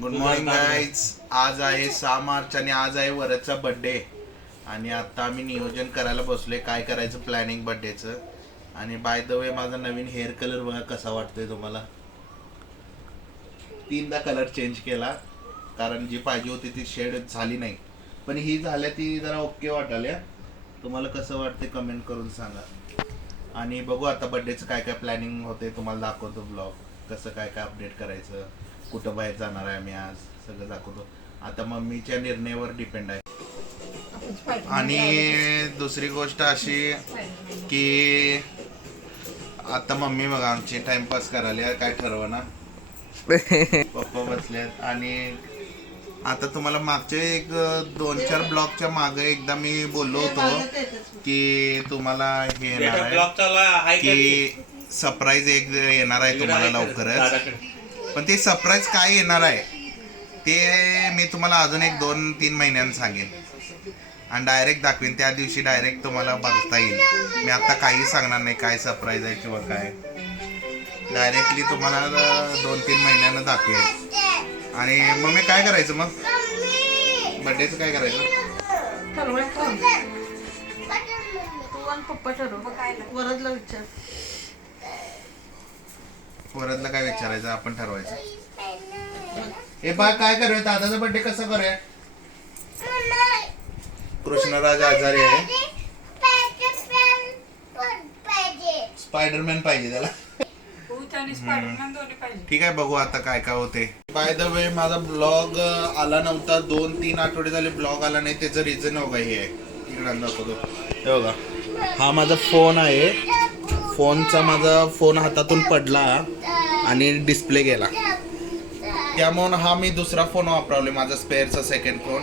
Good morning guys. आज आहे 6 मार्च आणि आज आहे वरदचा बर्थडे. आणि आता आम्ही नियोजन करायला बसलोय काय करायचं प्लॅनिंग बर्थडेचं. आणि बाय द वे माझा नवीन हेअर कलर बघा कसा वाटतोय तुम्हाला. 3दा कलर चेंज केला कारण जी पाहिजे होती ती शेड झाली नाही, पण ही झाल्या ती जरा ओके वाटाल्या. तुम्हाला कसं वाटते कमेंट करून सांगा. आणि बघू आता बर्थडेचं काय काय प्लॅनिंग होते तुम्हाला दाखवतो. ब्लॉग कसं काय काय अपडेट करायचं, कुठं बाहेर जाणार आहे आम्ही आज सगळं दाखवतो. आता मम्मीच्या निर्णयावर डिपेंड आहे. आणि दुसरी गोष्ट अशी की आता मम्मी बघा आमची टाइमपास करायला काय ठरवणार. पप्पा बसल्यात. आणि आता तुम्हाला मागच्या एक 2-4 ब्लॉगच्या मागे एकदा मी बोललो होतो की तुम्हाला हे येणार आहे की सरप्राईज एक येणार आहे तुम्हाला लवकरच. पण ते सरप्राईज काय येणार आहे ते मी तुम्हाला अजून एक 2-3 महिन्यांनी सांगेन आणि डायरेक्ट दाखवेन. त्या दिवशी डायरेक्ट तुम्हाला बघता येईल. मी आता काही सांगणार नाही काय सरप्राईज आहे किंवा काय. डायरेक्टली तुम्हाला 2-3 महिन्यानं दाखवेन. आणि मग मी काय करायचं मग बर्थडेचं काय करायचं वरदला काय विचारायचं आपण ठरवायचं. हे बा काय करूया दादाचा बर्थडे कसा करूया. कृष्णराज आजारी आहे. स्पायडरमॅन पाहिजे त्याला. ठीक आहे बघू आता काय काय होते. बाय द वे माझा ब्लॉग आला नव्हता 2-3 आठवडे झाले ब्लॉग आला नाही. त्याचं रिझन हो हे आहे इकडे दाखवतो. हे बघा हा माझा फोन आहे. फोनचा माझा फोन हातातून पडला आणि डिस्प्ले गेला. त्यामुळे हा मी दुसरा फोन वापरवले माझा स्पेअरचा सेकंड फोन.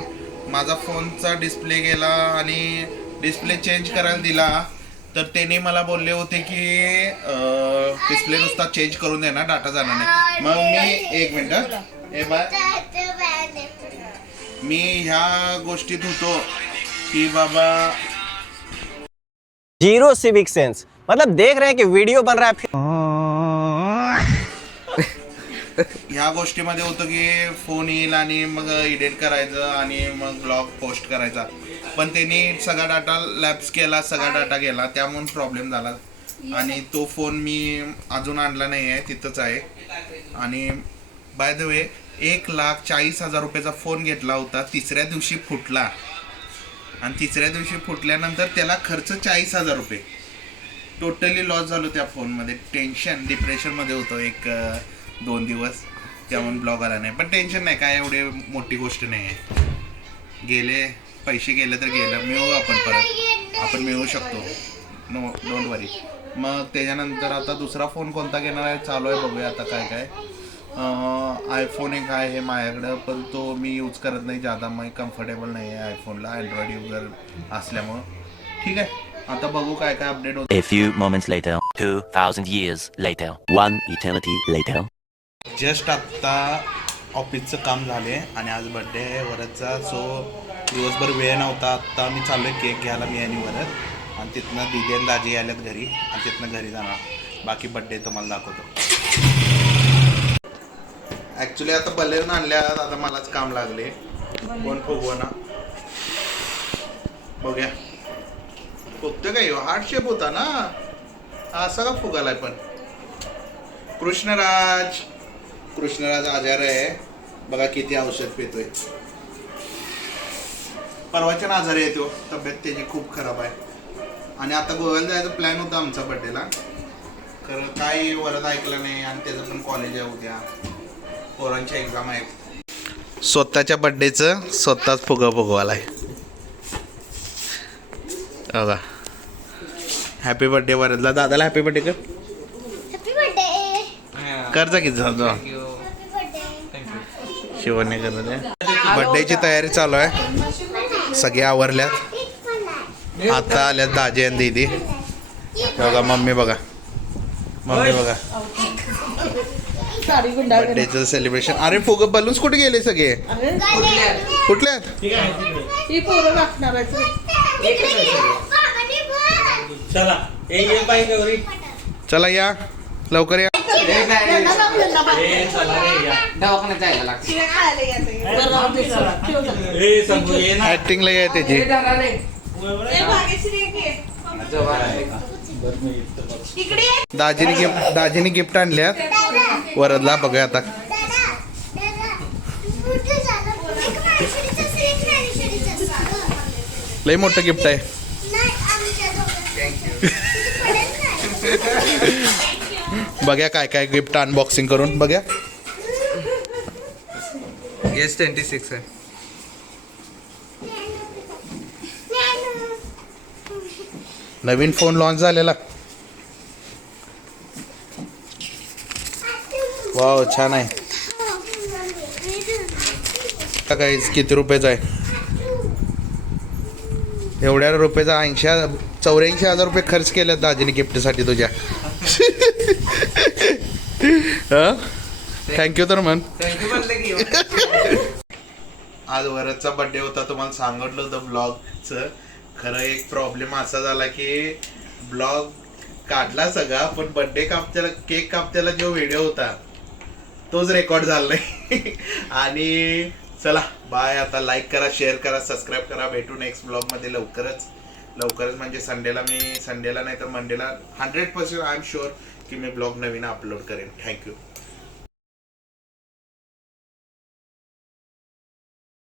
माझा फोनचा डिस्प्ले गेला आणि डिस्प्ले चेंज करायला दिला तर त्यांनी मला बोलले होते की डिस्प्ले नुसता चेंज करून देणार डाटा जाणार नाही. मग मी एक मिनिट हे मी ह्या गोष्टीत होतो की बाबा जीरो सिविक सेंस मतलब देख रहे हैं कि वीडियो बन रहा है. ह्या गोष्टीमध्ये होतं की फोन येईल आणि मग एडिट करायचं आणि मग ब्लॉग पोस्ट करायचा. पण त्यांनी सगळा डाटा लॅप्स केला, सगळा डाटा गेला, त्यामुळे प्रॉब्लेम झाला. आणि तो फोन मी अजून आणला नाही आहे, तिथंच आहे. आणि बाय द वे 1,40,000 रुपयाचा फोन घेतला होता. तिसऱ्या दिवशी फुटला आणि तिसऱ्या दिवशी फुटल्यानंतर त्याला खर्च 40,000 रुपये. टोटली लॉस झालो त्या फोनमध्ये. टेन्शन डिप्रेशनमध्ये होतो 1-2 दिवस. त्यामुळे ब्लॉग आला नाही. पण टेन्शन नाही, काय एवढी मोठी गोष्ट नाही आहे. गेले पैसे गेले तर गेलं, मिळू आपण परत, आपण मिळवू शकतो. नो डोंट वरी. मग त्याच्यानंतर आता दुसरा फोन कोणता घेणार आहे चालू आहे, बघूया आता काय काय. आयफोन एक आहे माझ्याकडं पण तो मी यूज करत नाही जादा. मग कम्फर्टेबल नाही आहे आयफोनला, अँड्रॉइड युजर असल्यामुळं. ठीक आहे आता बघू काय काय अपडेट होतं. A few moments later, 2,000 years later, one eternity later. Just आत्ता ऑफिसचं काम झाले आणि आज बड्डे आहे वरदचा. सो दिवसभर वेळ नव्हता. आत्ता मी चाललो आहे केक घ्यायला मी आणि वरद. आणि तिथनं दीदी आणि दाजी आल्यात घरी आणि तिथनं घरी जाणार. बाकी बड्डे तुम्हाला दाखवतो. ॲक्च्युली आता बलेरनं आणल्या, आता मलाच काम लागले. कोण फुगव ना बघूया. फुगतं काय हार्ट शेप होता ना, असा का फुगालाय. पण कृष्णराज आजार आहे बघा, किती औषध पितोय. परवाच्या आजारी आहे तो, तब्येत त्याची खूप खराब आहे. आणि आता गोव्याला जायचं प्लॅन होता आमचा बड्डेला, तर काय वरद ऐकलं नाही. आणि त्याचं पण कॉलेज आहे उद्या, पोरांच्या एक्झाम आहेत. स्वतःच्या बड्डेचं स्वतःच फुगवालाय बघा. हॅपी बर्थडे वरदला. दादाला हॅपी बर्थडे कर. करजा की जा शिवण्य करत. बर्थडेची तयारी चालू आहे. सगळे आवरल्यात. आता आल्यात दाजी आणि दीदी. बघा मम्मी बघा, मम्मी बघा बर्थडेचं सेलिब्रेशन. अरे फुग बलून्स कुठे गेले सगळे. कुठल्यात चला या लवकर या. दवाखान्यात जायला लागते. ऍक्टिंग लय आहे त्याची. दाजीने गिफ्ट आणल्यात वरदला. बघा आता लय मोठं गिफ्ट आहे. बघा काय काय गिफ्ट अनबॉक्सिंग करून बघा. S26 आहे. नवीन फोन लॉन्च झालेला. वाव छान आहे. काय किती रुपयाचा आहे? एवढ्या रुपयाचा 84,000 रुपये खर्च केले दाजीने गिफ्टसाठी तुझ्या. थँक्यू तर म्हण. आज वरदचा बर्थडे होता. तुम्हाला सांगितलं होतं ब्लॉगचं. खरं एक प्रॉब्लेम असा झाला की ब्लॉग काढला सगळा, पण बर्थडे कापत्याला केक कापत्याला जो व्हिडिओ होता तोच रेकॉर्ड झाला नाही. आणि चला बाय. आता लाईक करा, शेअर करा, सबस्क्राईब करा. भेटू नेक्स्ट ब्लॉगमध्ये लवकरच म्हणजे संडेला नाही तर मंडेला 100% आय एम शुअर की मी ब्लॉग नवीन अपलोड करेन. थँक्यू.